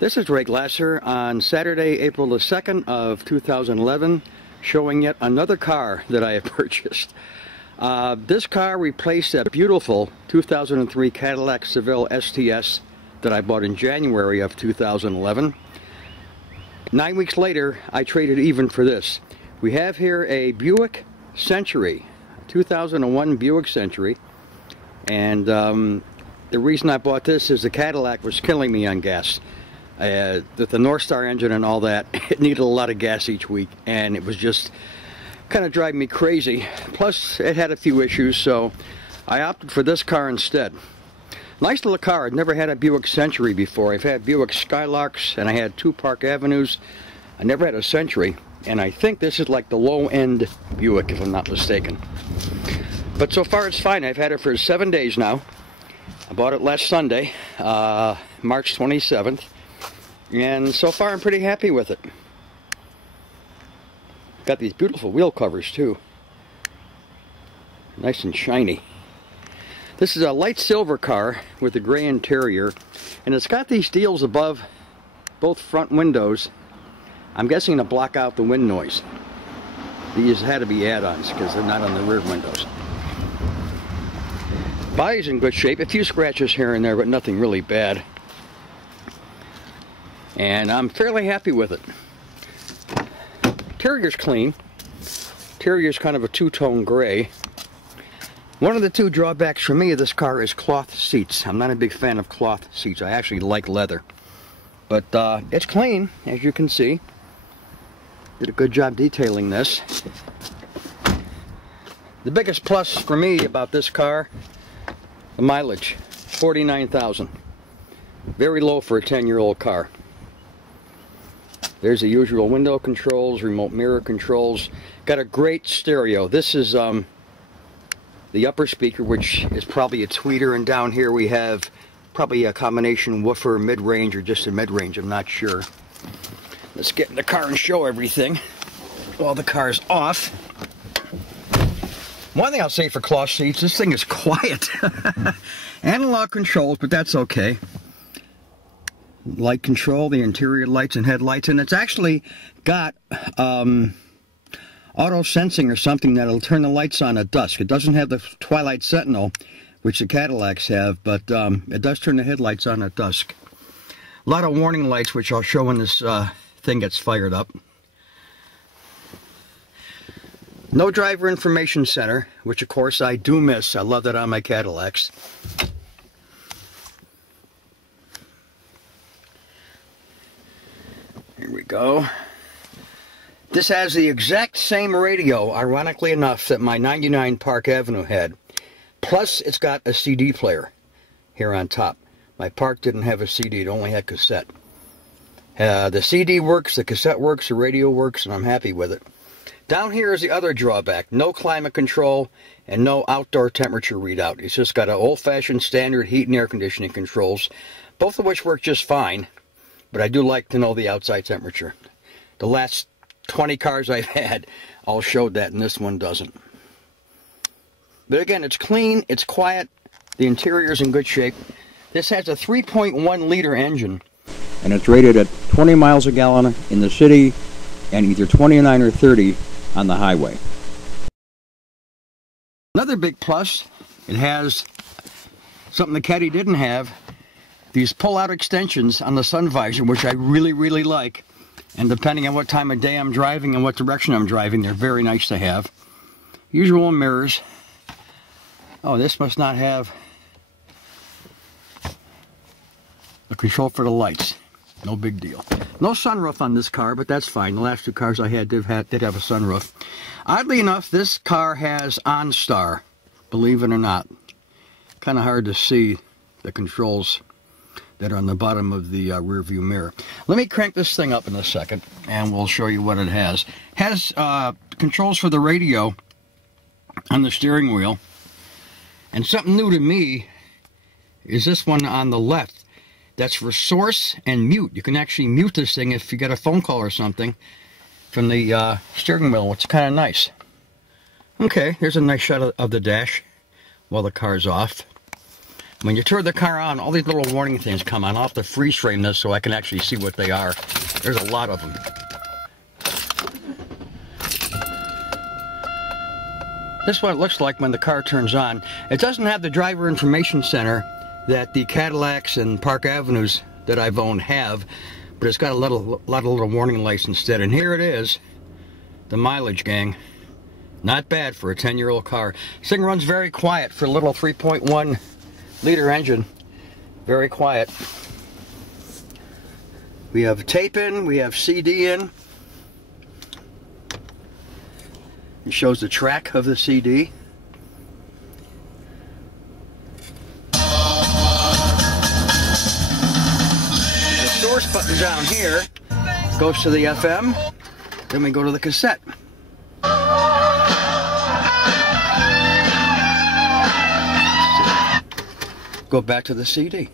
This is Ray Glasser on Saturday, April the 2nd of 2011, showing yet another car that I have purchased. This car replaced a beautiful 2003 Cadillac Seville STS that I bought in January of 2011. 9 weeks later, I traded even for this. We have here a Buick Century, 2001 Buick Century, and the reason I bought this is the Cadillac was killing me on gas. With the North Star engine and all that, it needed a lot of gas each week, and it was just kind of driving me crazy. Plus, it had a few issues, so I opted for this car instead. Nice little car. I'd never had a Buick Century before. I've had Buick Skylarks, and I had two Park Avenues. I never had a Century, and I think this is like the low-end Buick, if I'm not mistaken. But so far, it's fine. I've had it for 7 days now. I bought it last Sunday, March 27th. And so far I'm pretty happy with it. Got these beautiful wheel covers too. Nice and shiny. This is a light silver car with a gray interior, and it's got these deals above both front windows. I'm guessing to block out the wind noise. These had to be add-ons because they're not on the rear windows. Body's in good shape. A few scratches here and there, but nothing really bad. And I'm fairly happy with it. Interior's clean. Interior's kind of a two-tone gray. One of the two drawbacks for me of this car is cloth seats. I'm not a big fan of cloth seats. I actually like leather. But it's clean, as you can see. Did a good job detailing this. The biggest plus for me about this car, the mileage, 49,000. Very low for a 10-year-old car. There's the usual window controls, remote mirror controls. Got a great stereo. This is the upper speaker, which is probably a tweeter, and down here we have probably a combination woofer, mid-range, or just a mid-range. I'm not sure. Let's get in the car and show everything while the car's off. One thing I'll say for cloth seats, this thing is quiet. Analog controls, but that's okay. Light control, the interior lights and headlights, and it's actually got auto sensing or something that'll turn the lights on at dusk. It doesn't have the Twilight Sentinel, which the Cadillacs have, but it does turn the headlights on at dusk. A lot of warning lights, which I'll show when this thing gets fired up. No driver information center, which of course I do miss. I love that on my Cadillacs. Here we go. This has the exact same radio, ironically enough, that my 99 Park Avenue had. Plus, it's got a CD player here on top. My Park didn't have a CD, it only had cassette. The CD works, the cassette works, the radio works, and I'm happy with it. Down here is the other drawback. No climate control and no outdoor temperature readout. It's just got an old-fashioned standard heat and air conditioning controls, both of which work just fine. But I do like to know the outside temperature. The last 20 cars I've had all showed that, and this one doesn't. But again, it's clean, it's quiet, the interior's in good shape. This has a 3.1 liter engine, and it's rated at 20 miles a gallon in the city and either 29 or 30 on the highway. Another big plus, it has something the Caddie didn't have. These pull-out extensions on the sun visor, which I really, really like. And depending on what time of day I'm driving and what direction I'm driving, they're very nice to have. Usual mirrors. Oh, this must not have a control for the lights. No big deal. No sunroof on this car, but that's fine. The last two cars I had did have a sunroof. Oddly enough, this car has OnStar, believe it or not. Kind of hard to see the controls that are on the bottom of the rear view mirror. Let me crank this thing up in a second, and we'll show you what it has. It has controls for the radio on the steering wheel. And something new to me is this one on the left. That's for source and mute. You can actually mute this thing if you get a phone call or something from the steering wheel, which is kind of nice. Okay, here's a nice shot of the dash while the car's off. When you turn the car on, all these little warning things come on. I'll have to freeze frame this so I can actually see what they are. There's a lot of them. This is what it looks like when the car turns on. It doesn't have the driver information center that the Cadillacs and Park Avenues that I've owned have, but it's got a lot of little warning lights instead. And here it is, the mileage, gang. Not bad for a 10-year-old car. This thing runs very quiet for a little 3.1 liter engine. Very quiet. We have tape in, we have CD in. It shows the track of the CD. The source button down here goes to the FM. Then we go to the cassette. Go back to the CD.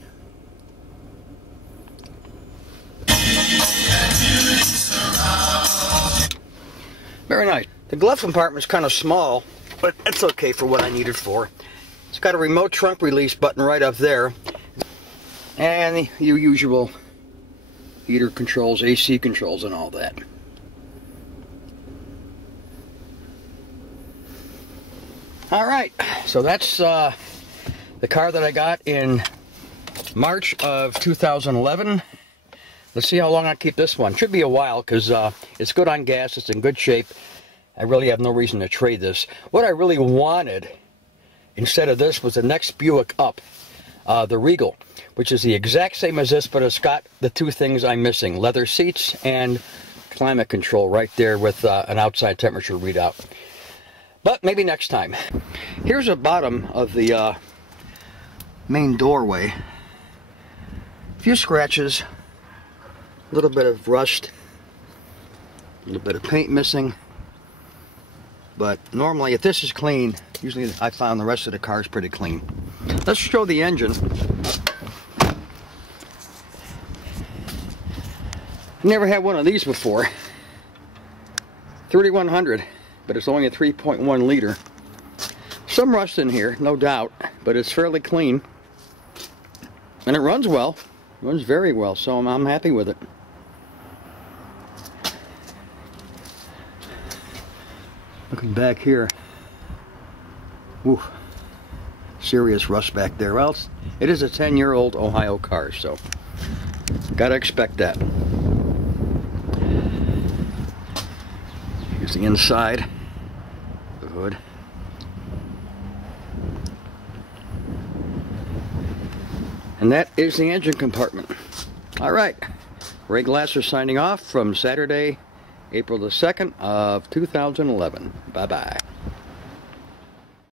Very nice. The glove compartment's kind of small, but it's okay for what I need it for. It's got a remote trunk release button right up there. And your usual heater controls, AC controls, and all that. Alright, so that's the car that I got in March of 2011. Let's see how long I keep this one. Should be a while because it's good on gas, it's in good shape. I really have no reason to trade this. What I really wanted instead of this was the next Buick up, the Regal, which is the exact same as this, but it's got the two things I'm missing: leather seats and climate control right there with an outside temperature readout. But maybe next time. Here's the bottom of the main doorway. A few scratches, a little bit of rust, a little bit of paint missing. But normally, if this is clean, usually I found the rest of the car is pretty clean. Let's show the engine. I never had one of these before. 3100, but it's only a 3.1 liter. Some rust in here, no doubt, but it's fairly clean. And it runs well. It runs very well, so I'm happy with it. Looking back here, ooh, serious rust back there. Well, it is a 10-year-old Ohio car, so gotta expect that. Here's the inside, the hood. And that is the engine compartment. Alright, Ray Glasser signing off from Saturday, April the 2nd of 2011. Bye-bye.